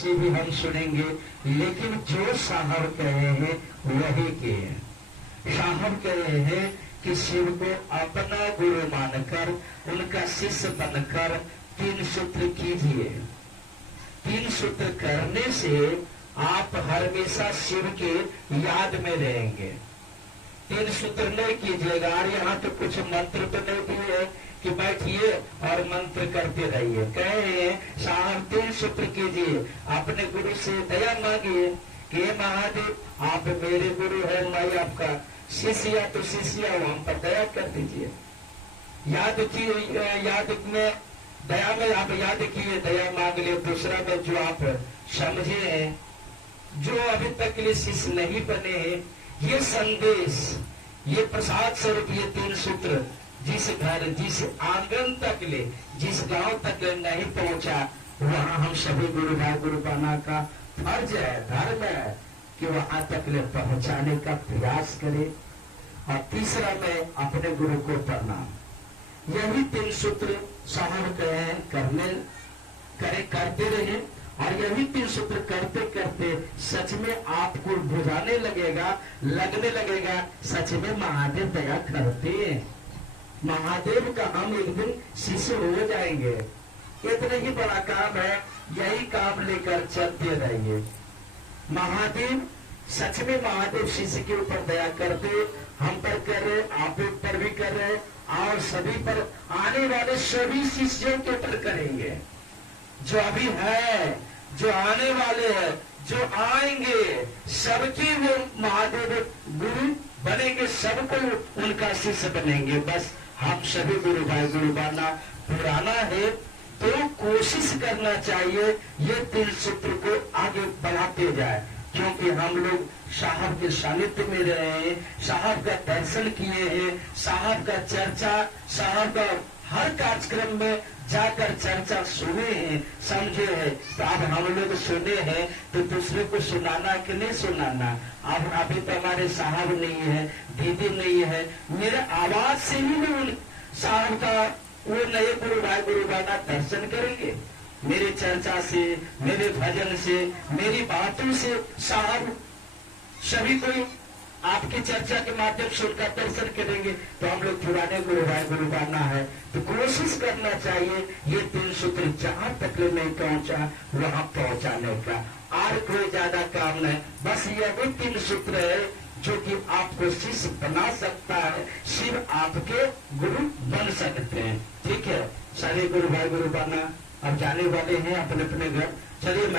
से भी हम सुनेंगे, लेकिन जो साहब कहे हैं वही किए। साहब कहे हैं कि शिव को अपना गुरु मानकर, उनका शिष्य बनकर 3 सूत्र कीजिए। 3 सूत्र करने से आप हमेशा शिव के याद में रहेंगे। 3 सूत्र नहीं कीजिएगा। और यहाँ तो कुछ मंत्र तो नहीं दिए कि बैठिए और मंत्र करते रहिए। कहे साहब 3 सूत्र कीजिए, अपने गुरु से दया मांगिए कि महादेव आप मेरे गुरु है, मैं आपका शिष्य या तो शिष्य हूं, हम पर दया कर दीजिए। याद में दया में आप याद किए, दया मांग लिए। दूसरा में जो आप समझे हैं, जो अभी तक के लिए शिष्य नहीं बने हैं, ये संदेश, ये प्रसाद स्वरूप, ये 3 सूत्र जिस घर, जिस आंगन तक ले, जिस गांव तक ले नहीं पहुंचा, वहां हम सभी गुरु भाई गुरु बहना का फर्ज है, धर्म है कि वहां तक ले पहुंचाने का प्रयास करें। और तीसरा में अपने गुरु को प्रणाम। यही 3 सूत्र साहब कहे करते रहे। और यही 3 सूत्र करते करते सच में आपको बुझाने लगेगा, लगने लगेगा सच में महादेव दया करते हैं। महादेव का हम एक दिन शिष्य हो जाएंगे। इतना ही बड़ा काम है, यही काम लेकर चलते रहिए। महादेव सच में, महादेव शिष्य के ऊपर दया करते, हम पर कर रहे, आप पर भी कर रहे, और सभी पर, आने वाले सभी शिष्यों के ऊपर करेंगे। जो अभी है, जो आने वाले हैं, जो आएंगे, सबके वो महादेव गुरु बनेंगे, सबको उनका शिष्य बनेंगे। बस हम सभी गुरु भाई गुरु बहना पुराना है तो कोशिश करना चाहिए ये 3 सूत्र को आगे बढ़ाते जाए, क्योंकि हम लोग साहब के सानिध्य में रहे हैं, साहब का दर्शन किए हैं, साहब का चर्चा, साहब का हर कार्यक्रम में जाकर चर्चा सुने हैं, समझे हैं। तो अब हम लोग सुने हैं तो दूसरे को सुनाना कि नहीं सुनाना। अब अभी तो हमारे साहब नहीं है, दीदी नहीं है, मेरे आवाज से ही नहीं साहब का वो नए गुरु भाई गुरु बहना दर्शन करेंगे। मेरी चर्चा से, मेरे भजन से, मेरी बातों से साहब सभी कोई आपकी चर्चा के माध्यम से उनका दर्शन करेंगे। तो हम लोग पुराने गुरु भाई गुरु बहना है तो कोशिश करना चाहिए ये 3 सूत्र जहां तक नहीं पहुंचा वहां पहुंचाने का। और कोई ज्यादा काम नहीं, बस यही 3 सूत्र है जो कि आपको शिष्य बना सकता है, शिव आपके गुरु बन सकते हैं। ठीक है, सारे गुरु भाई गुरु बहना अब जाने वाले हैं अपने अपने घर। चलिए मैं